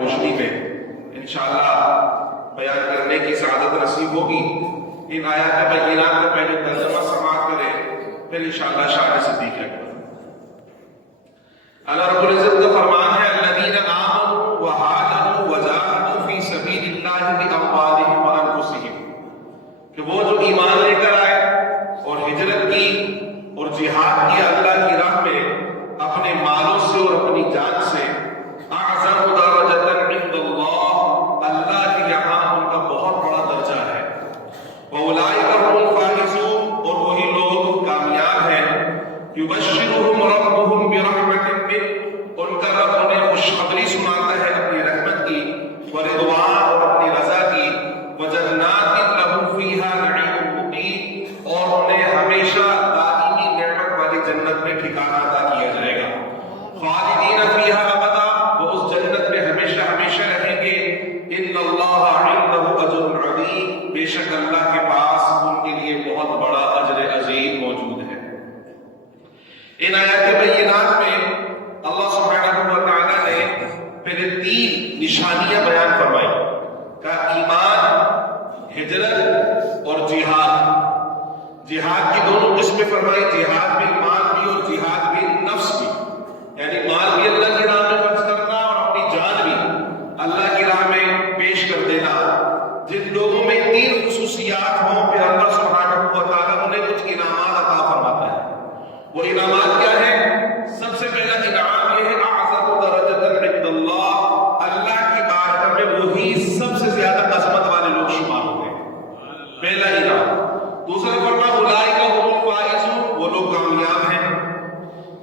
روشنی میں انشاءاللہ بیان کرنے کی سعادت نصیب ہوگی۔ ان آیات بینات کا پہلے ترجمہ سماعت کریں، پھر انشاءاللہ شان صدیق اکبر۔ اللہ رب العزت کا فرمان ہے الذین آمنوا وہاجروا وجاہدوا فی سبیل اللہ باموالہم وانفسہم، کہ وہ جو ایمان لے کر آئے اور ہجرت کی اور جہاد کیا اللہ کی راہ میں اپنے مالوں سے اور اپنی جان سے، اعظم درجۃ عند اللہ، اللہ کے یہاں ان کا بہت بڑا درجہ ہے۔ واولئک هم الفائزون، اور وہی لوگ کامیاب ہیں۔ یبشرهم ربهم برحمۃ منہ، ان کا رب انہیں خوشخبری سناتا ہے اپنی رحمت کی، ورضوان، اور اپنی رضا کی، وجنات لهم فیہا نعیم مقیم، اور انہیں ہمیشہ دائمی نعمت والی جنت میں ٹھکانہ عطا کیا جائے گا۔ خالدین فیہا ابدا، وہ اس جنت میں ہمیشہ ہمیشہ رہیں گے۔ ان اللہ عندہ اجر عظیم، بے شک اللہ کے پاس ان کے لیے بہت بڑا اجر عظیم موجود ہے۔ ان آیات بینات میں اللہ سبحانہ و تعالیٰ نے پھر تین نشانیاں بیان فرمائی کہ ایمان، ہجرت اور جہاد۔ جہاد کی دونوں قسمیں فرمائی، جہاد بھی مال بھی اور جہاد بھی نفس بھی، یعنی مال بھی اللہ کی راہ میں خرچ کرنا اور اپنی جان بھی اللہ کی راہ میں پیش کر دینا۔ جن لوگوں میں تین خصوصیات ہوں پھر اللہ سبحانہ و تعالیٰ انہیں کچھ انعامات عطا فرماتا ہے۔ وہ انعامات کیا ہے؟ سب سے پہلا انعام یہ ہے اعظم درجۃ عند اللہ، اللہ کی بارگاہ میں وہی سب سے زیادہ عظمت والے لوگ شمار ہوں گے، پہلا انعام۔ دوسرا فرمایا اولئک هم الفائزون، وہ لوگ کامیاب ہیں۔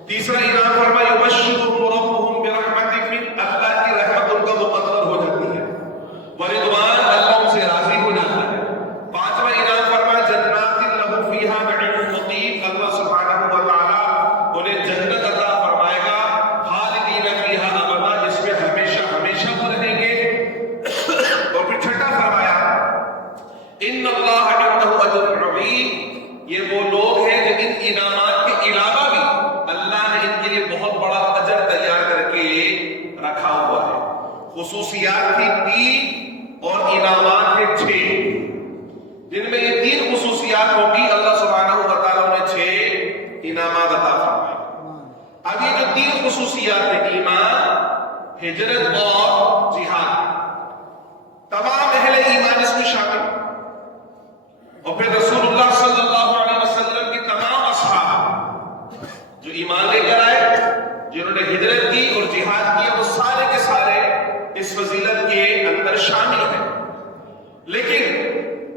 تیسرا انعام فرمایا یبشرهم ربهم برحمۃ منہ، اللہ کی رحمت ان کا مقدر ہو جاتی ہے، ورضوان، اللہ ان سے راضی ہو جاتا ہے۔ پانچواں انعام فرمایا جنات لهم فیہا نعیم مقیم، اللہ سبحانہ و تعالی انہیں جنت عطا فرمائے گا، خالدین فیہا ابدا، جس میں ہمیشہ ہمیشہ وہ رہیں گے۔ اور پھر چھٹا فرمایا ان اللہ عندہ اجر عظیم، یہ وہ لوگ ہیں جو ان انعامات کے علاوہ بھی اللہ نے ان کے لیے بہت بڑا اجر تیار کر کے رکھا ہوا ہے۔ خصوصیات تھی تین اور انعامات تھے چھ، جن میں یہ تین خصوصیات ہوگی اللہ سبحانہ و تعالیٰ نے چھ انعامات عطا فرمائے۔ اب یہ جو تین خصوصیات ہیں، ایمان، ہجرت اور جہاد، تمام اہل ایمان اس میں شامل، اور پھر رسول اللہ صلی اللہ علیہ وسلم کی تمام اصحاب جو ایمان لے کر آئے، جنہوں نے ہجرت کی اور جہاد کیا، وہ سارے کے سارے اس فضیلت کے اندر شامل ہیں۔ لیکن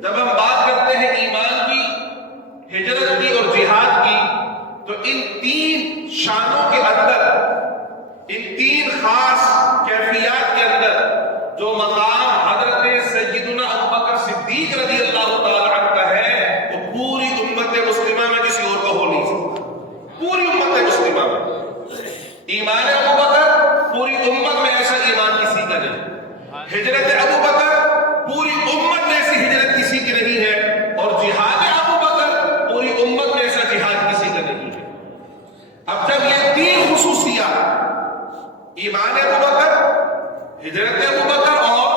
جب ہم بات کرتے ہیں ایمان کی، ہجرت کی اور جہاد کی، تو ان تین شانوں کے اندر، ان تین خاص کیفیات کے اندر جو مقام حضرت سیدنا ابوبکر صدیق رضی اللہ تعالی عنہ کا ہے، وہ پوری امت مسلمہ میں کسی اور کا ہو نہیں سکتا۔ پوری امت مسلمہ میں ایمان ابوبکر، پوری امت میں ایسا ایمان کسی کا نہیں۔ ہجرت ابوبکر، پوری امت میں ایسی ہجرت کسی کی نہیں ہے، اور جہاد ابوبکر، پوری امت میں ایسا جہاد کسی کا نہیں ہے۔ اب جب یہ تین خصوصیات، ایمان ابوبکر، ہجرت ابوبکر اور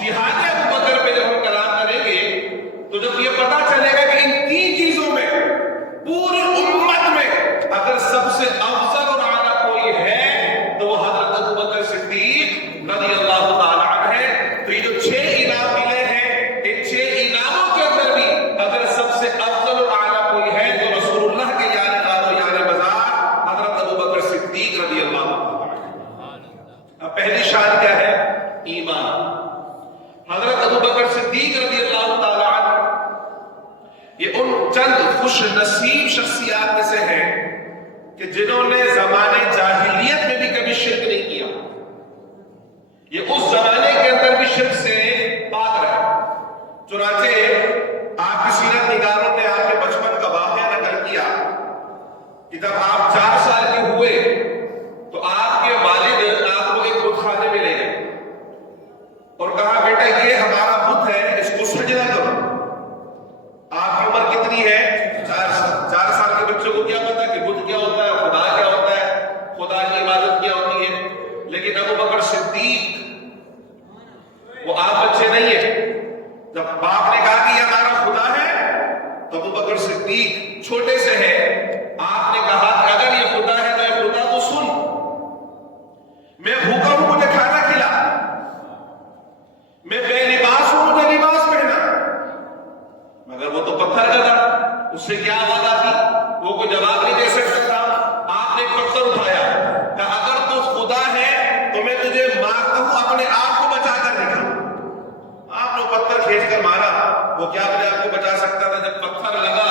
جہاد ابوبکر پہ جب ہم کلام کریں گے، تو جب یہ پتہ چلے گا کہ ان تین چیزوں میں پوری امت میں اگر سب سے افضل اور اعلیٰ کوئی ہے تو وہ حضرت ابوبکر صدیق رضی اللہ تعالی عنہ ہے۔ تو یہ جو چھ انعام ملے ہیں، ان چھ انعاموں کے اندر بھی اگر سب سے افضل اور اعلیٰ کوئی ہے تو رسول اللہ کے یعنی غار و یعنی بازار حضرت ابوبکر صدیق رضی اللہ تعالی عنہ۔ اب پہلی شان کیا ہے؟ ایمان۔ حضرت ابوبکر صدیق رضی اللہ تعالی عنہ یہ ان چند خوش نصیب شخصیات میں سے ہیں کہ جنہوں نے زمانے جاہلیت میں بھی کبھی شرک نہیں کیا۔ یہ اس زمانے کے اندر بھی شرک سے پاک رہے۔ چنانچہ آپ کی سیرت نگاروں نے آپ کے بچپن کا واقعہ نقل کیا کہ جب آپ 4 سال کے ہوئے تو آپ کے والد آپ کو ایک بت خانے میں لے گئے اور کہا بیٹا یہ ہمارا بت ہے، اس کو سجدہ کرو۔ آپ کی عمر کتنی ہے؟ 4 سال۔ 4 سال کے بچوں کو کیا پتا کہ بت کیا ہوتا ہے، خدا کیا ہوتا ہے، خدا کی عبادت کیا ہوتی ہے؟ لیکن ابوبکر صدیق صدیق چھوٹے سے ہے، آپ نے کہا کہ اگر یہ خدا ہے تو یہ خدا تو سن، میں بھوکا ہوں مجھے کھانا کھلا، میں بے لباس ہوں مجھے لباس پہنا، مگر وہ تو پتھر کا تھا، اس سے کیا وعدہ تھی، وہ کوئی جواب نہیں دے سکتا تھا۔ آپ نے ایک پتھر اٹھایا، کہا اگر تو خدا ہے تو میں تجھے مارتا ہوں، اپنے آپ کو بچا کر دکھا۔ آپ نے پتھر کھینچ کر مارا، وہ کیا اپنے آپ کو بچا سکتا تھا؟ جب پتھر لگا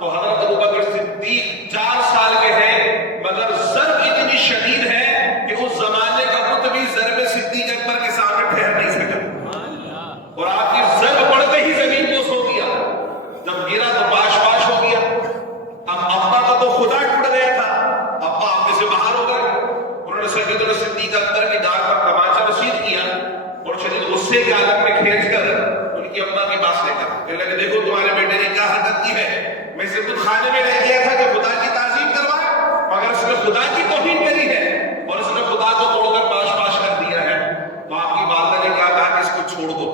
تو حضرت ابوبکر صدیق 4 سال کے ہیں، مگر ضرب اتنی شدید ہے کہ اس زمانے کا بت بھی ضرب صدیق اکبر کے سامنے ٹھہر نہیں سکا، اور آپ کی ضرب پڑتے ہی زمین کو سو گیا، جب گرا تو باش باش ہو گیا۔ اب ابا کا تو خدا ٹوٹ گیا تھا، ابا آپ سے باہر ہو گئے، انہوں نے سیدنا صدیق اکبر کی داڑھ پر تماچا رسید کیا اور شدید غصے کے عالم میں کھینچ کر ان کی اماں کے پاس لے کر کہنے لگے دیکھو تمہارے بیٹے نے کیا حرکت کی ہے، میں اسے خود خانے میں رہ گیا تھا کہ خدا کی تعظیم کروائے، مگر اس نے خدا کی توہین کری ہے اور اس نے خدا کو توڑ کر پاش پاش کر دیا ہے۔ تو آپ کی والدہ نے کیا کہا کہ اس کو چھوڑ دو،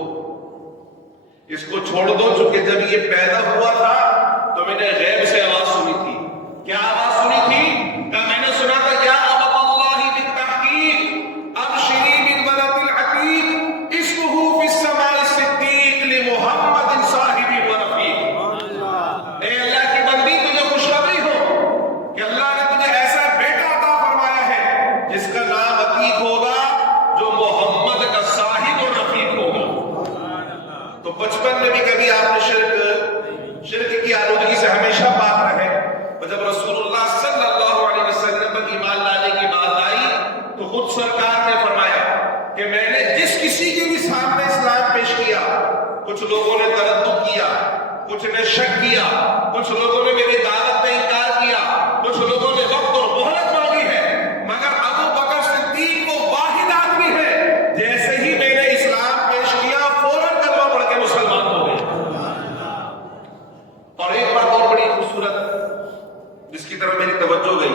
اس کو چھوڑ دو، چونکہ جب یہ پیدا ہوا تھا تو میں نے غیب سے آواز سنی تھی۔ کیا آواز سنی تھی؟ کہ میں نے سنا تھا یا ابا اللہ بالتحقیق ابشری بالولد العتیق اسمہ فی السماء الصدیق لمحمد صاحب و رفیق۔ اے اللہ کی بندی تجھے خوشخبری ہو کہ اللہ نے تجھے ایسا بیٹا عطا فرمایا ہے جس کا نام عتیق ہوگا، جو محمد کا صاحب اور رفیق ہوگا۔ تو بچپن میں بھی کبھی آپ نے شرک کی آلودگی سے ہمیشہ پاک رہے، اور جب رسول اللہ صلی اللہ علیہ وسلم پر ایمان لانے کی بات آئی تو خود سرکار نے فرمایا کہ میں نے جس کسی کے بھی سامنے اسلام پیش کیا، کچھ لوگوں نے تردد کیا، کچھ نے شک کیا، کچھ لوگوں نے میری دعوت میں انکار کیا، کچھ لوگوں نے وقت اور مہلت مانگی ہے، مگر ابو بکر صدیق وہ واحد آدمی ہے جیسے ہی میں نے اسلام پیش کیا فوراً کلمہ پڑھ کے مسلمان ہو گئے۔ اور ایک بات اور بڑی خوبصورت جس کی طرف میری توجہ گئی،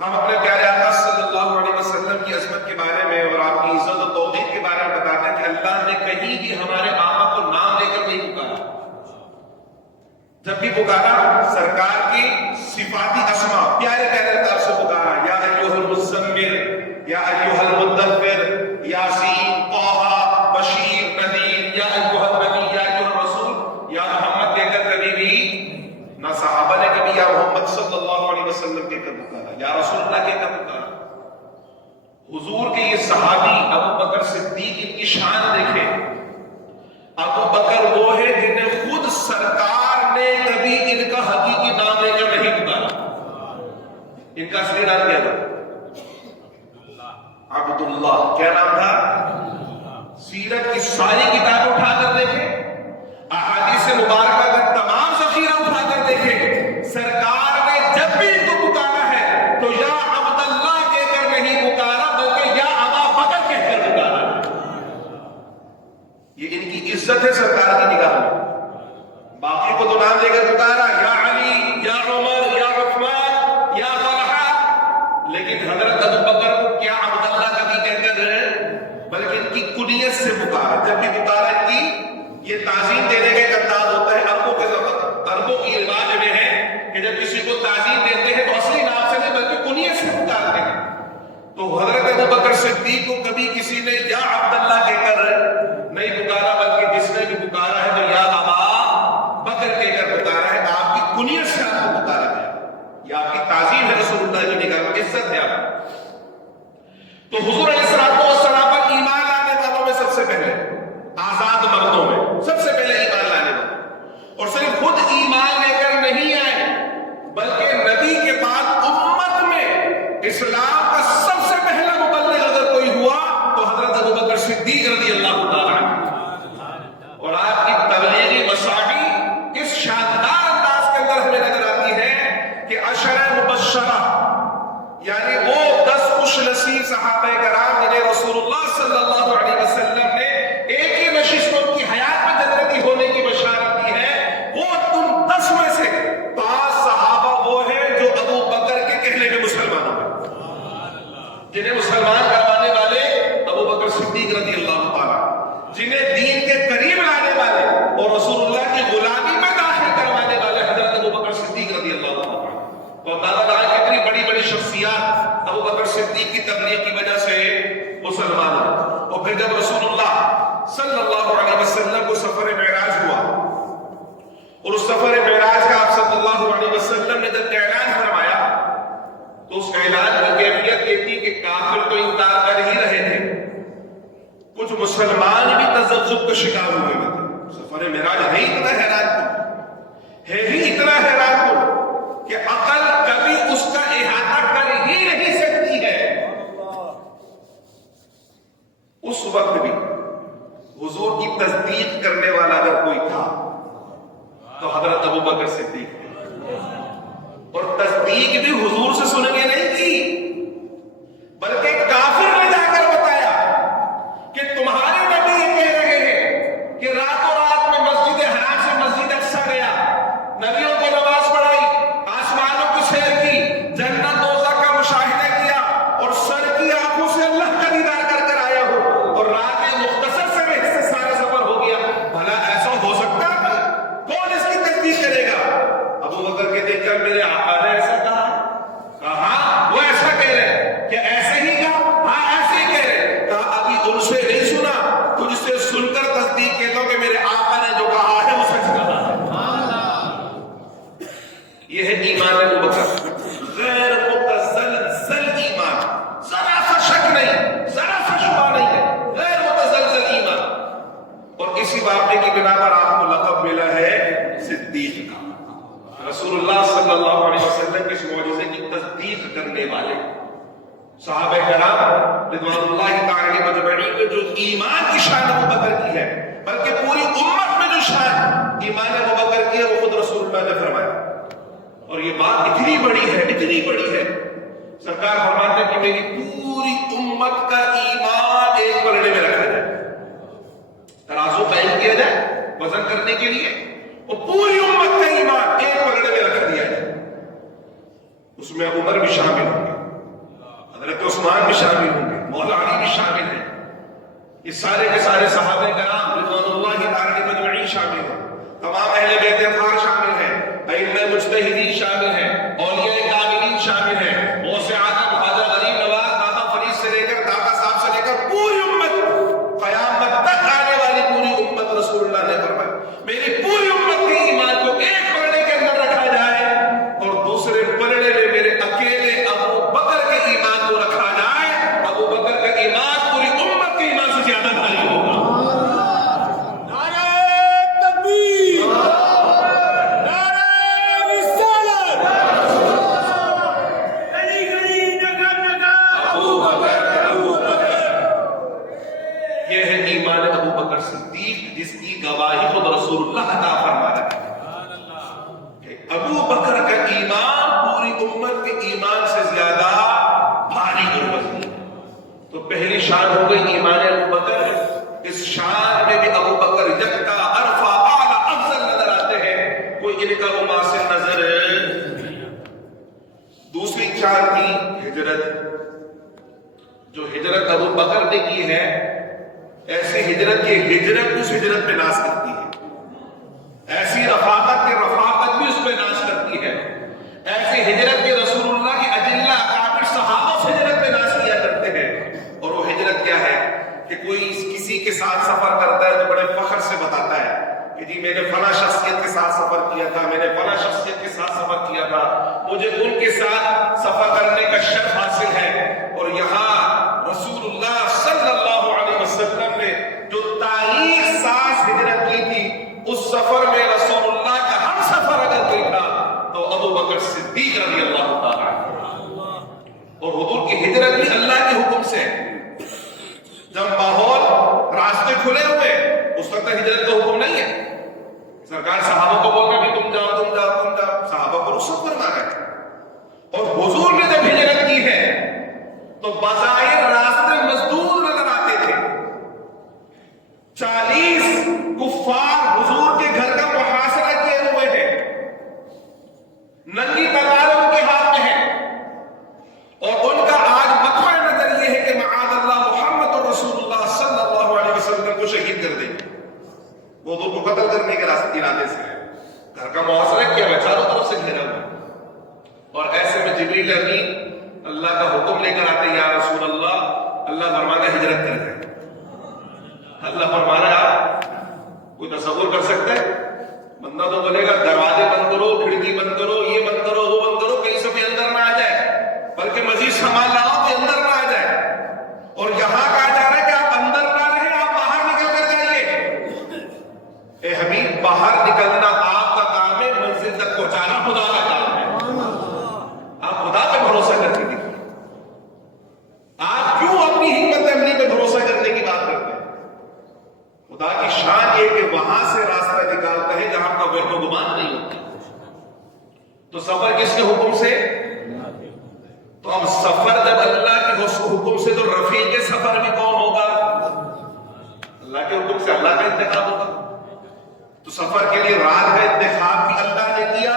ہم اپنے پیارے آقا صلی اللہ علیہ وسلم کی عظمت کے بارے میں اور آپ کی عزت و توقیر کے بارے میں بتاتے ہیں کہ اللہ نے کہیں بھی ہمارے آقا کو نام لے کر نہیں پکارا، جب بھی پکارا سرکار کی صفاتی اسماء پیارے پیارے الفاظ سے پکارا، یا ایھا المزمل، یا ایھا المدثر، یاسین، طٰہٰ، بشیر، نذیر، یا ایھا النبی، یا ایھا الرسول، یا محمد کہہ کر کبھی بھی نہ صحابہ نے کبھی یا محمد صلی اللہ علیہ وسلم کہہ کر پکارا، یا رسول اللہ کہہ کر پکارا۔ حضور کے یہ صحابی ابو بکر صدیق، ان کی شان دیکھیں، ابو بکر وہ ہے جنہیں خود سرکار نے کبھی ان کا حقیقی نام لے کر نہیں پکارا۔ ان کا اصلی نام کیا تھا؟ عبداللہ۔ کیا نام تھا؟ سیرت کی ساری کتاب اٹھا کر دیکھیں، احادیث مبارکہ کا تمام ذخیرہ اٹھا کر دیکھیں، سرکار نے جب بھی ان کو پکارا ہے تو یا عبداللہ کہہ کر نہیں پکارا، بلکہ یا ابا بکر کہہ کر پکارا۔ یہ ان کی عزت ہے سرکار کی نگاہ میں۔ باقی کو تو نام لے کر پکارا، یا علی، یا عمر، یا عثمان، یا طلحہ، لیکن حضرت ابو بکر کو کیا عبداللہ کبھی کہہ کر بلکہ ان کی کنیت سے پکارا۔ جب بھی پکارا ان کی یہ تعظیم دینے کا ایک انداز ہوتا ہے، عربوں کی رواج میں ہے کہ جب کسی کو تعظیم دیتے ہیں تو اصلی نام سے نہیں بلکہ کنیت سے پکارتے ہیں۔ تو حضرت ابو بکر صدیق کو کبھی کسی نے یا عبداللہ کہہ کر نہیں پکارا، بلکہ جس نے بھی پکارا ہے تو یا ابا بکر کہہ کر پکارا ہے۔ آپ کی کنیت سے آپ کو پکارا گیا، یہ آپ کی تعظیم ہے، رسول اللہ کی نگاہ میں عزت ہے آپ۔ تو حضور علیہ السلام پر ایمان لانے والوں میں سب سے پہلے، آزاد مردوں میں سب سے پہلے ایمان لانے والے، اور صرف خود ایمان لے کر نہیں آئے بلکہ نبی کے بعد امت میں اسلام کا سب سے پہلا مبلغ اگر کوئی ہوا تو حضرت مسلمانوں. اور پھر جب رسول اللہ صلی اللہ علیہ وسلم کو سفر معراج ہوا اور اس سفر معراج کا آپ صلی اللہ علیہ وسلم نے جب اعلان فرمایا تو اس اعلان کی کیفیت یہ تھی کہ کافر تو انکار کر ہی رہے تھے, کچھ مسلمان بھی تذبذب کا شکار ہوئے تھے. سفر معراج ہے اتنا حیران کن, ہے ہی اتنا حیران کن کہ عقل کبھی اس کا احاطہ کر ہی نہیں سکتی ہے. اس وقت بھی حضور کی تصدیق کرنے والا اگر کوئی تھا تو حضرت ابو بکر صدیق, اور تصدیق بھی حضور سے سن کے نہیں کی بلکہ کافر نے جا کر بتایا کہ تمہارے نبی یہ کہہ رہے ہیں کہ راتوں رات میں مسجد حرام سے مسجد اقصی گیا, نبیوں کو نماز پڑھائی, آسمانوں کی سیر کی, جنت دوزخ کا مشاہدہ کیا اور سر کی آنکھوں سے اللہ کا دیدار کر کر آیا ہو اور رات میں مختصر سے سارا سفر ہو گیا. بھلا ایسا ہو سکتا ہے؟ کون اس کی تصدیق کرے گا؟ ابو بکر کے دیکھ کر میرے آقا نے ایسا کہا, وہ ایسا کہہ رہے کہ ایسے ہی کہا, ہاں ایسے ہی کہہ رہے. کہا ابھی ان سے نہیں سنا, تجھ سے سن کر تصدیق کہتا ہوں کہ میرے آقا نے جو کہا ہے وہ سچ کہا ہے. یہ ہے ایمان ابو بکر, غیر متزلزل ایمان, ذرا سا شک نہیں, ذرا سا شبہ نہیں ہے, غیر متزلزل ایمان. اور اسی واقعے کی بنا پر آپ کو لقب ملا ہے صدیق کا. رسول اللہ صلی اللہ علیہ وسلم کے اس معجزے کی تصدیق کرنے والے صحابہ کرام رضوان اللہ تعالی مجمعین میں جو ایمان کی شان ابو بکر کی ہے, بلکہ پوری امت میں جو شان ایمان ابو بکر کی ہے وہ خود رسول اللہ نے فرمایا. اور یہ بات اتنی بڑی ہے, اتنی بڑی ہے, سرکار فرماتے ہیں کہ میری پوری امت کا ایمان ایک پلڑے میں رکھا جائے, ترازو قائم کیا جائے وزن کرنے کے لیے, اور پوری امت کا ایمان ایک پلڑے میں رکھ دیا جائے. اس میں عمر بھی شامل ہوں گے, حضرت عثمان بھی شامل ہوں گے, مولا علی بھی شامل ہیں, یہ سارے کے سارے صحابہ کرام رضوان اللہ تعالی مجمعین شامل ہیں, تمام اہل بیت اطہار شامل ہیں, ائمہ مجتہدین شامل ہیں, اولیاء کاملین شامل ہیں, غوث اعظم خواجہ غریب نواز دادا فرید سے لے کر دادا صاحب سے لے کر پوری امت قیامت تک آنے والی پوری امت رسول اللہ نے فرمایا میری پوری امت کے ایمان کو ایک پلڑے کے اندر رکھا جائے اور دوسرے پلڑے میں میرے اکیلے ابو بکر کے ایمان کو رکھا جائے. ابو بکر کا ایمان پوری امت کے ایمان سے زیادہ بھاری ہوگا. جس کی گواہی خود رسول اللہ عطا فرما رہا ہے کہ ابو بکر کا ایمان پوری امت کے ایمان سے زیادہ بھاری اور وزنی. تو پہلی شان ہو گئی ایمان ابو بکر. اس شان میں بھی ابو بکر یکتا عرفہ اعلیٰ افضل نظر آتے ہیں, کوئی ان کا مماثل نظر. دوسری شان تھی ہجرت. جو ہجرت ابو بکر نے کی ہے, ایسی ہجرت کی ہجرت اس ہجرت پہ ناز کرتی ہے, ایسی رفاقت کی رفاقت بھی اس پہ ناز کرتی ہے, ایسی ہجرت کی رسول اللہ کی اجلہ اکابر صحابہ سے ہجرت پہ ناز کیا کرتے ہیں. اور وہ ہجرت کیا ہے کہ کوئی کسی کے ساتھ سفر کرتا ہے تو بڑے فخر سے بتاتا ہے کہ جی میں نے فلاں شخصیت کے ساتھ سفر کیا تھا, میں نے فلاں شخصیت کے ساتھ سفر کیا تھا, مجھے ان کے ساتھ سفر کرنے کا شرف حاصل ہے. اور یہاں رسول اللہ صلی اللہ علیہ وسلم نے جو تاریخ ساز ہجرت کی تھی, اس سفر میں رسول اللہ کا ہم سفر اگر کوئی تھا تو ابو بکر صدیق رضی اللہ تعالی عنہ. اور حضور کی ہجرت بھی اللہ کے حکم سے. جب ماحول راستے کھلے ہوئے اس وقت ہجرت کا حکم نہیں ہے, سرکار صحابہ کو بولنا کہ تم جاؤ تم جاؤ تم جاؤ, صحابہ کو رخصت فرما رہے. اور حضور نے جب ہجرت کی ہے تو بظاہر راستے مزدور نظر آتے تھے. 40 کفار حضور کے گھر کا محاصرہ کیے ہوئے ہیں, ننگی تلوار ان کے ہاتھ میں ہے, اور ان کا آج مقصد نظر یہ ہے کہ معاذ اللہ محمد اور رسول اللہ صلی اللہ علیہ وسلم کو شہید کر دیں. وہ حضور کو قتل کرنے کے راستے ارادے سے ہے, گھر کا محاصرہ کیا ہے, چاروں طرف سے گھیرا ہوا. اور ایسے میں جبریل امین اللہ کا حکم لے کر آتے, یا رسول اللہ, اللہ فرماتا ہے ہجرت وہاں سے راستہ نکالتا ہے جہاں کا وہم و گمان نہیں ہوتا. تو سفر کس کے حکم سے؟ تو اب سفر جب اللہ کے حکم سے، تو رفیق سفر بھی کون ہوگا؟ اللہ کے حکم سے اللہ کا انتخاب ہوگا. تو سفر کے لیے رات کا انتخاب بھی اللہ نے کیا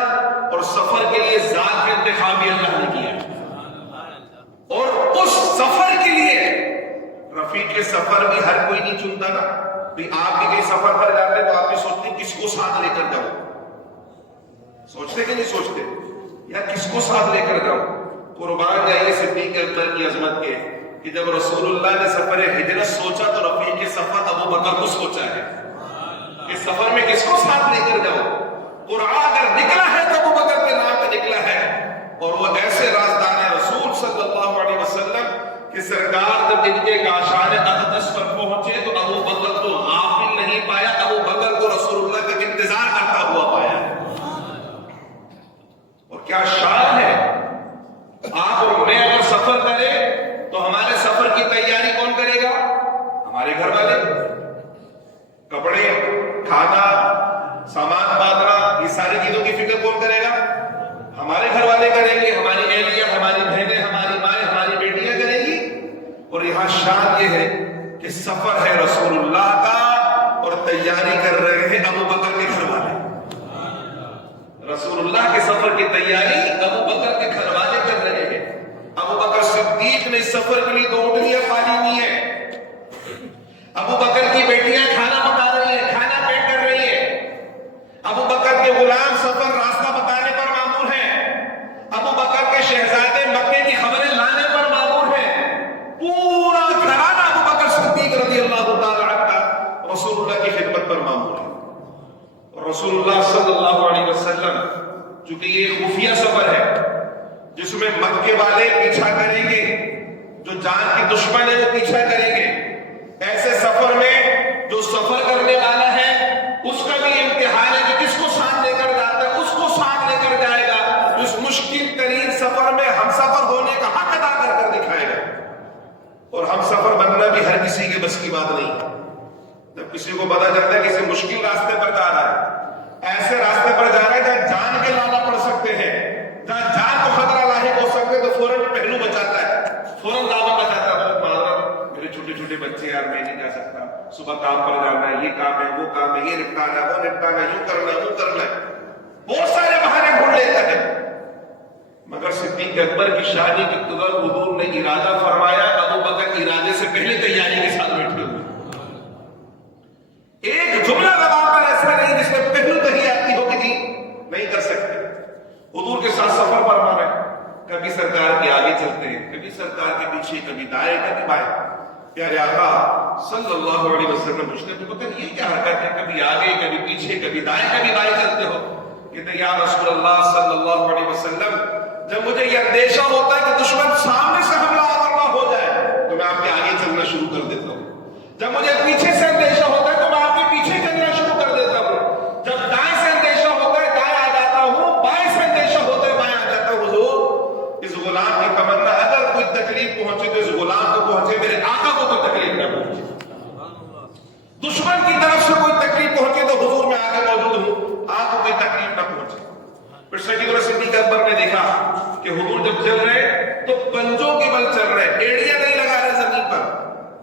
اور سفر کے لیے ذات کا انتخاب بھی اللہ نے کیا. اور اس سفر کے لیے رفیق کے سفر بھی ہر کوئی نہیں چنتا نا. بھی آپ بھی کہیں سفر پر جاتے ہیں تو آپ بھی سوچتے ہیں کس کو ساتھ لے کر جاؤ. سوچتے کہ نہیں سوچتے؟ یا کس کو ساتھ لے کر جاؤ. قربان جائیے صدیق اکبر کی عظمت کے کہ جب رسول اللہ نے سفر ہجرت سوچا تو رفیق کے سفر ابو بکر کو سوچا ہے کہ سفر میں کس کو ساتھ لے کر جاؤ. قرآن اگر نکلا ہے تو ابو بکر کے نام پہ نکلا ہے. اور وہ ایسے رازدان رسول صلی اللہ علیہ وسلم کہ سرکار جب ان کے کاشان اقدس پر پہنچے تو ابو بکر کو غافل نہیں پایا، ابو بکر کو رسول اللہ کا انتظار کرتا ہوا پایا. اور کیا شان ہے. آپ اور میں اگر سفر کریں تو ہمارے سفر کی تیاری کون کرے گا؟ ہمارے گھر والے. کپڑے، کھانا، سامان باندھنا، یہ ساری چیزوں کی فکر کون کرے گا؟ ہمارے گھر والے کریں گے. ہماری اہلیہ، ہماری بہنیں، ہماری مائیں، ہماری بیٹیاں کریں گی. اور یہاں شان یہ ہے کہ سفر ہے رسول اللہ کا اور تیاری کر رہے ہیں ابو بکر کے گھر والے. رسول اللہ کے سفر کی تیاری ابو بکر کے گھر والے کر رہے ہیں. ابو بکر صدیق نے سفر کے لیے 2 اونٹنیاں پالی ہوئی ہیں. ابو بکر کی بیٹیاں کھانا پکا رہی ہیں، کھانا پیک کر رہی ہیں. ابو بکر کے غلام سفر راستہ بتانے پر مامور ہیں. ابو بکر کے شہزادے مکے کی خبریں لانے پر مامور ہیں. پورا گھرانہ ابو بکر صدیق رضی اللہ تعالی عنہ رسول اللہ کی خدمت پر مامور ہے. اور رسول اللہ صلی اللہ علیہ وسلم چونکہ یہ خفیہ سفر ہے جس میں مکے والے پیچھا کریں گے، جو جان کی دشمن ہے وہ پیچھا کریں گے. ایسے سفر میں جو سفر کرنے والا ہے اس کا بھی امتحان ہے کہ کس کو ساتھ لے کر جاتا ہے، اس کو ساتھ لے کر جائے گا. اس مشکل ترین سفر میں ہم سفر ہونے کا حق ادا کر کر دکھائے گا. اور ہم سفر بننا بھی ہر کسی کے بس کی بات نہیں. جب کسی کو پتا چلتا ہے کسی مشکل راستے پر جا رہا ہے، ایسے راستے پر جا رہا ہے جہاں جان کے لانا پڑ سکتے ہیں، جہاں جان کو خطرہ لاحق ہو سکتے ہیں، تو فوراً پہلو بچاتا ہے، فوراً دعوت بچاتا ہے. معذرت میرے چھوٹے چھوٹے بچے یار میں نہیں جا سکتا، صبح کام پر جانا ہے، یہ کام ہے، وہ کام ہے، یہ نپٹانا ہے، وہ نپٹانا ہے، یوں کرنا ہے، وہ کرنا ہے. بہت سارے بہانے ڈھونڈ لیتا ہے. مگر صدیق اکبر کی شادی کے قدر حضور نے ارادہ فرمایا. ابو بکر ارادے سے پہلے تیاری کے ساتھ بیٹھے ہوئے. ایک جملہ زبان پر ایسا نہیں جس میں پہلو تہی آتی ہو کہ جی نہیں کر سکتے. حضور کے ساتھ سفر پر مانا ہے. کبھی سرکار کے آگے چلتے ہیں، کبھی سرکار کے پیچھے، کبھی دائیں کبھی بائیں. پیارے آقا صلی اللہ علیہ وسلم پوچھتے ابو بکر یہ کیا حرکت ہے؟ کبھی آگے، کبھی پیچھے، کبھی دائیں کبھی بائیں چلتے ہو. کہتے یا رسول اللہ صلی اللہ علیہ وسلم جب مجھے یہ اندیشہ ہوتا ہے کہ دشمن سامنے سے حملہ آور نہ ہو جائے تو میں آپ کے آگے چلنا شروع کر دیتا ہوں. جب مجھے پیچھے سے اندیشہ ہوتا ہے تو میں آپ کے پیچھے چلنا شروع کر دیتا ہوں. جب دائیں سے اندیشہ ہوتا ہے دائیں آ جاتا ہوں، بائیں سے اندیشہ ہوتا ہے بائیں آ جاتا ہوں. حضور اس غلام کی تمنا اگر کوئی تکلیف پہنچے تو اس غلام کو پہنچے، میرے آقا کو کوئی تکلیف نہ پہنچے. دشمن کی طرف سے کوئی تکلیف پہنچے تو حضور میں آگے موجود ہوں، آپ کو کوئی تکلیف نہ پہنچے. پھر سیدنا صدیق اکبر نے دیکھا کہ حضور جب چل رہے تو پنجوں کے بل چل رہے، ایڑیاں نہیں لگا رہے زمین پر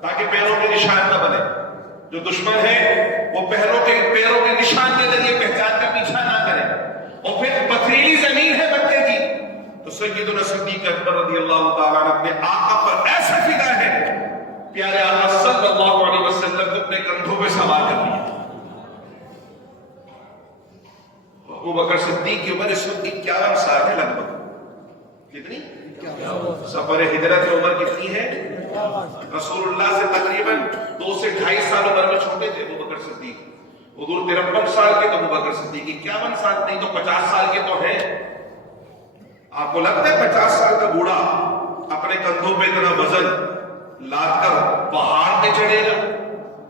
تاکہ پیروں کے نشان نہ بنے. جو دشمن ہے وہ پیروں کے نشان کے ذریعے پہچان کر پیچھا نہ کرے. اور پھر پتھریلی زمین ہے مکے کی. تو سیدنا صدیق اکبر رضی اللہ تعالیٰ عنہ اپنے آقا پر ایسا فدا ہے، پیارے آقا صلی اللہ علیہ وسلم کو اپنے کندھوں پہ سوار کر لیا. ابو بکر صدیق کی عمر اس وقت 51 سال ہے لگ بھگ. کتنی؟ سفر ہجرت کی عمر کتنی ہے؟ رسول اللہ سے تقریباً 2 سے 2.5 سال عمر میں چھوٹے تھے ابو بکر صدیق. حضور 53 سال کے تو ابو بکر صدیق 51 سال نہیں تو 50 سال کے تو ہیں. آپ کو لگتا ہے 50 سال کا بوڑھا اپنے کندھوں پہ اتنا وزن لاد کر پہاڑ پہ چڑھے گا؟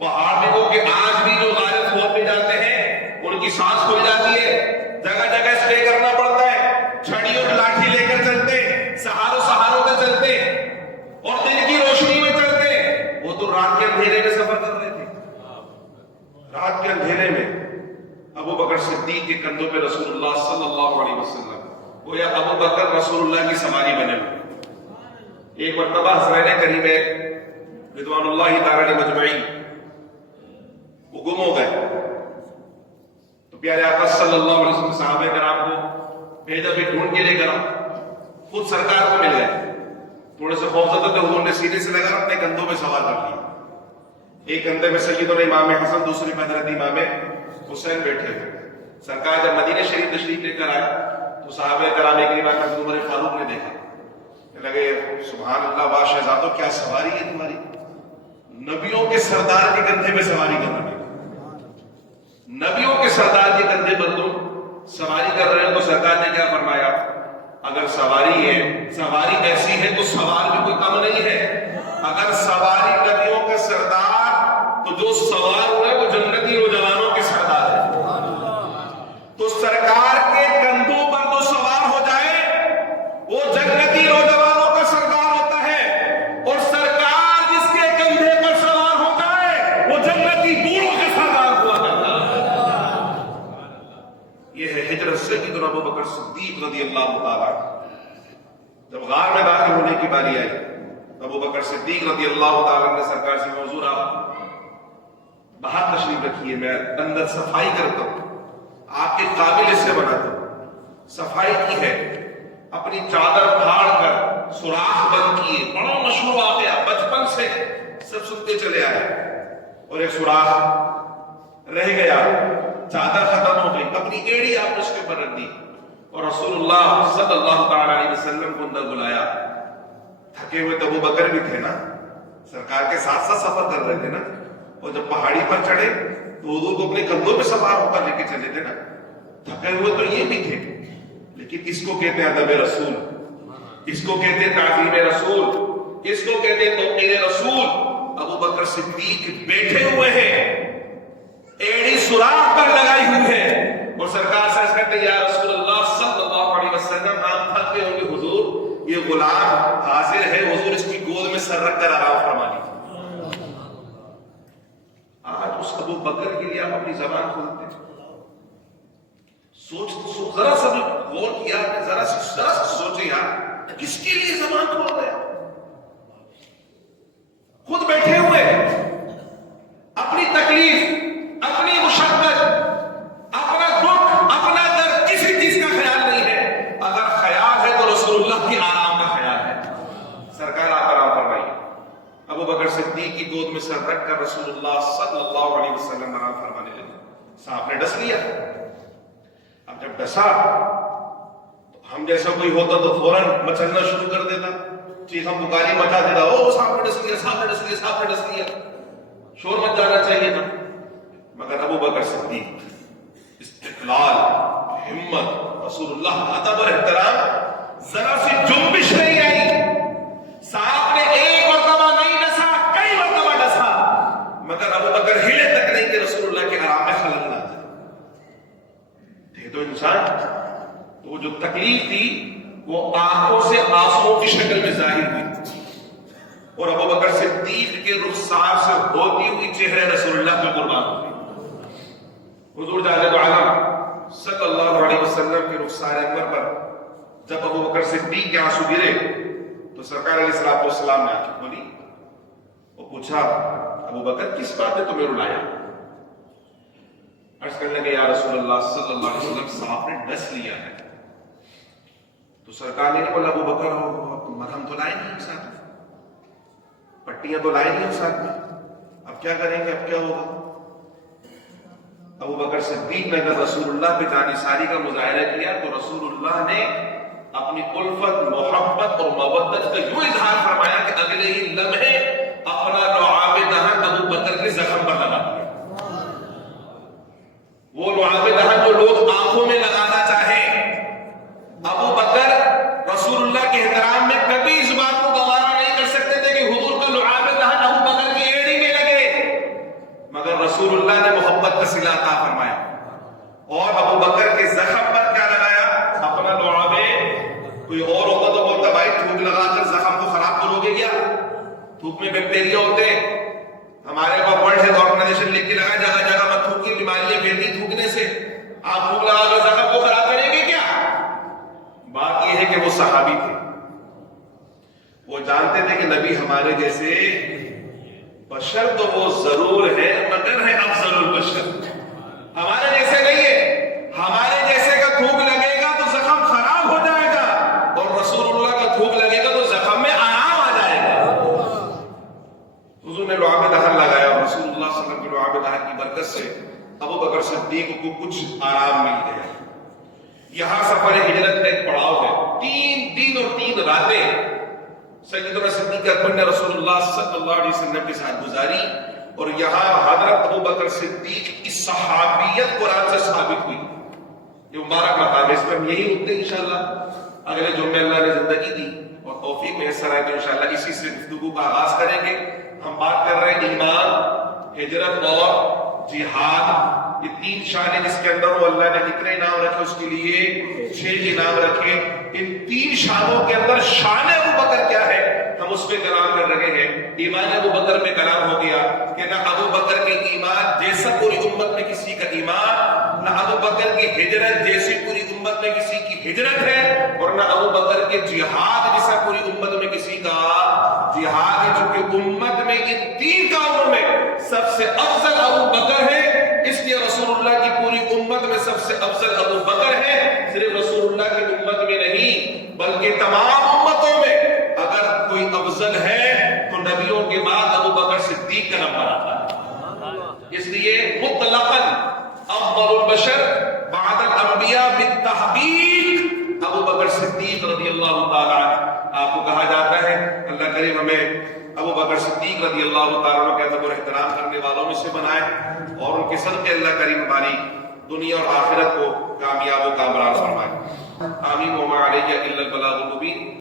پہاڑ پہ کو کہ آج بھی جو غارت فوت پہ جاتے ہیں ان کی سانس کھل جاتی ہے، جگہ جگہ اسٹے کرنا پڑتا ہے، چھڑی اور لاٹھی لے کر چلتے، سہاروں سے چلتے اور دن کی روشنی میں چلتے. وہ تو رات کے اندھیرے میں سفر کر رہے تھے. رات کے اندھیرے میں ابو بکر صدیق کے کندھوں پہ رسول اللہ صلی اللہ علیہ وسلم، گویا ابو بکر رسول اللہ کی سواری بنے ہوئے۔ ایک مرتبہ حسنین کریم رضوان اللہ تعالی علیہ مجمعین وہ گم ہو گئے، تو پیارے آقا صلی اللہ علیہ وسلم صحابہ کرام کو بھیجا بھی ڈھونڈ کے لے کر خود سرکار کو مل گئے۔ تھوڑے سے خوفزدہ تھے، حضور نے سینے سے لگا اپنے کندھوں میں سوار کر لیا۔ ایک کندھے میں سیدنا امام حسن، دوسرے میں حضرت امام حسین بیٹھے ہوئے۔ سرکار جب مدینہ شریف تشریف لے کر آئے تو صحابہ کرام ایک بار حضرت عمر فاروق نے دیکھا، لگے سبحان اللہ، واہ شہزادو کیا سواری ہے تمہاری، نبیوں کے سردار کے کندھے میں سواری کر رہے ہیں، نبیوں کے سردار کے کندھے پر تم سواری کر رہے ہیں۔ تو سرکار نے کیا فرمایا، اگر سواری ہے، سواری ایسی ہے تو سوار بھی کوئی کم نہیں ہے۔ اگر سواری نبیوں کا سردار تو جو سوار ہوئے وہ جنتی نوجوانوں کے سردار ہے۔ تو سرکار کے کندھوں پر جو سوار ہو جائے وہ جنتی نوجوانوں کا سردار ہوتا ہے، اور سرکار جس کے کندھے پر سوار ہو جائے وہ جنتی بوڑھوں کے سردار ہوا کرتا ہے۔ یہ ہے ہجرت سیدنا ابو بکر صدیق رضی اللہ تعالیٰ۔ جب غار میں داخل ہونے کی باری آئی، ابو بکر صدیق رضی اللہ تعالیٰ نے سرکار سے، حضور آپ باہر تشریف رکھیے، میں اندر صفائی کرتا ہوں، آپ کے قابل اس سے بناتا ہوں۔ صفائی کی ہے، اپنی چادر پھاڑ کر سوراخ بند کیے، بڑا مشہور واقعہ، بچپن سے سب سنتے چلے آئے، اور ایک سوراخ رہ گیا، چادر ختم ہو گئی، اپنی ایڑی آپ نے اس کے اوپر رکھ دی، اور رسول اللہ صلی اللہ تعالی علیہ وسلم کو اندر بلایا۔ تھکے ہوئے تو ابو بکر بھی تھے نا، سرکار کے ساتھ ساتھ سفر کر رہے تھے نا، اور جب پہاڑی پر چڑھے تو حضور کو اپنے کندھوں پہ سوار ہو کر لے کے چلے تھے نا، تھکے ہوئے تو یہ بھی تھے، لیکن اس کو کہتے ہیں ادب رسول، اس کو کہتے ہیں تعظیم رسول، اس کو کہتے ہیں توقیر رسول۔ ابو بکر صدیق بیٹھے ہوئے ہیں، ایڑی سوراخ پر لگائی ہوئی ہے، اور سرکار سے کہتے ہیں یا رسول اللہ صلی اللہ علیہ وسلم، آپ تھکے ہوں گے حضور، یہ غلام حاضر ہے، حضور اس کی گود میں سر رکھ کر آرام فرما لیجیے۔ آج اس ابو بکر کے لیے آپ اپنی زبان کھولتے ہیں، ذرا سا بھی غور کیا، ذرا سا سوچے یار، کس کے لیے زبان کھول رہے ہیں؟ خود بیٹھے ہوئے، اپنی تکلیف، اپنی مشقت، اپنا دکھ، اپنا درد، کسی چیز کا خیال نہیں ہے۔ اگر خیال ہے تو رسول اللہ کی آرام کا خیال ہے۔ سرکار آپ آرام فرمائیے۔ ابو بکر صدیق کی گود میں سر رکھ کر رسول اللہ صلی اللہ علیہ وسلم آرام فرمانے لگے۔ صاحب نے ڈس لیا۔ اب جب ڈسا تو ہم جیسا کوئی ہوتا تو فوراً مچلنا شروع کر دیتا، چیخم پکاری مچا دیتا، او صاحب نے ڈس لیا، صاحب نے ڈس لیا، صاحب نے ڈس لیا، شور مچ جانا چاہیے تھا۔ مگر ابو بکر صدیق استقلال، ہمت، رسول اللہ ادب اور احترام، ذرا سی جنبش نہیں آئی۔ صاحب نے ایک مرتبہ نہیں ڈسا، کئی مرتبہ ڈسا، مگر ابو بکر ہلے تک نہیں کہ رسول اللہ کے آرام میں خلل نہ آ جائے۔ تھے تو انسان، تو وہ جو تکلیف تھی وہ آنکھوں سے آنسوؤں کی شکل میں ظاہر ہوئی، اور ابو بکر صدیق کے رخسار سے ہوتی ہوئی چہرے رسول اللہ پہ قربان ہو گئی۔ حضور جاجد عالم صلی اللہ علیہ وسلم کے رخسار انور پر جب ابو بکر صدیق کے آنسو گرے تو سرکار علیہ السلام نے آنکھیں کھولی، وہ پوچھا ابو بکر کس بات نے تمہیں رلایا؟ عرض کرنے لگے یا رسول اللہ صلی اللہ علیہ وسلم، صاحب نے ڈس لیا ہے۔ تو سرکار نے بولا ابو بکر مرہم تو لائے نہیں ساتھ میں، پٹیاں تو لائے نہیں ساتھ میں، اب کیا کریں گے، اب کیا ہوگا؟ ابو بکر صدیق نے اگر رسول اللہ پہ جانثاری کا مظاہرہ کیا تو رسول اللہ نے اپنی الفت، محبت اور مودت کا یوں اظہار فرمایا کہ اگلے ہی لمحے اپنا لعاب دہن ابو بکر کے زخم پر لگا دیا۔ وہ لعاب دہن جو لوگ آنکھوں میں لگانا چاہیں، ابو بکر رسول اللہ کے احترام میں کبھی اس بات کو گوارا نہیں کر سکتے تھے کہ حضور کا لعاب دہن ابو بکر کی ایڑی میں لگے، مگر رسول اللہ نے محبت کا صلہ عطا فرمایا اور ابو بکر کے زخم پر کیا لگایا؟ اپنا لعاب۔ کوئی اور ہوتا تو بولتا بھائی تھوک لگا کر زخم کو خراب کرو گے کیا؟ تھوک میں بیکٹیریا ہوتے ہیں، ہمارے پاس ورلڈ ہیلتھ آرگنائزیشن لکھ کے لگا جگہ جگہ مت بشر تو وہ ضرور ہے مگر ہے افضل البشر. ہمارے جیسے نہیں ہے. ہمارے جیسے کا تھوک لگے گا تو زخم خراب ہو جائے گا اور رسول اللہ کا تھوک لگے گا تو زخم میں آرام آ جائے گا. حضور نے لعاب دہن لگایا اور رسول اللہ صلی اللہ علیہ وسلم کی لعاب دہن کی برکت سے ابو بکر صدیق کو کچھ آرام مل گیا. یہاں سفر ہجرت کا ایک پڑاؤ ہے. 3 دن اور 3 راتیں سیدنا صدیق اکبر نے رسول اللہ صلی اللہ علیہ وسلم کے ساتھ گزاری اور یہاں حضرت ابو بکر صدیق کی صحابیت قرآن سے ثابت ہوئی. یہ مبارک مقام ہے. اس پر ہم یہی رکتے ہیں انشاءاللہ. اگلے جمعے اللہ نے زندگی دی اور توفیق میسر آئے تو انشاءاللہ اسی سے گفتگو کا آغاز کریں گے. ہم بات کر رہے ہیں ایمان, ہجرت اور جہاد. یہ 3 شانیں جس کے اندر وہ اللہ نے کتنے انعام رکھے, اس کے لیے 6 انعام رکھے. ان 3 شانوں کے اندر شان ابو بکر کیا ہے ہم اس پہ کلام کر رہے ہیں. ایمان ابو بکر میں کلام ہو گیا کہ نہ ابو بکر کے ایمان جیسا پوری امت میں کسی کا ایمان, نہ ابو بکر کی ہجرت جیسی پوری امت میں کسی کی ہجرت ہے, اور نہ ابو بکر کے جہاد جیسا پوری امت میں کسی کا جہاد ہے. چونکہ امت میں ان 3 کاموں میں سب سے افضل ابو بکر ہے, اس لیے رسول اللہ کی پوری امت میں سب سے افضل ابو بکر ہے. صرف رسول اللہ کی امت میں نہیں بلکہ تمام امتوں میں اگر کوئی افضل ہے تو نبیوں کے بعد ابو بکر صدیق کا نمبر آتا ہے. اس لیے مطلقاً افضل البشر بعد الانبیاء بالتحقیق ابو بکر صدیق رضی اللہ تعالیٰ آپ کو کہا جاتا ہے. اللہ کریم ہمیں ابو بکر صدیق رضی اللہ تعالیٰ کے ادب اور احترام کرنے والوں میں سے بنائے اور ان کے صدقے اللہ کریم ہماری دنیا اور آخرت کو کامیاب و کامران فرمائے. آمین. وما علیہ الا البلاغ المبین.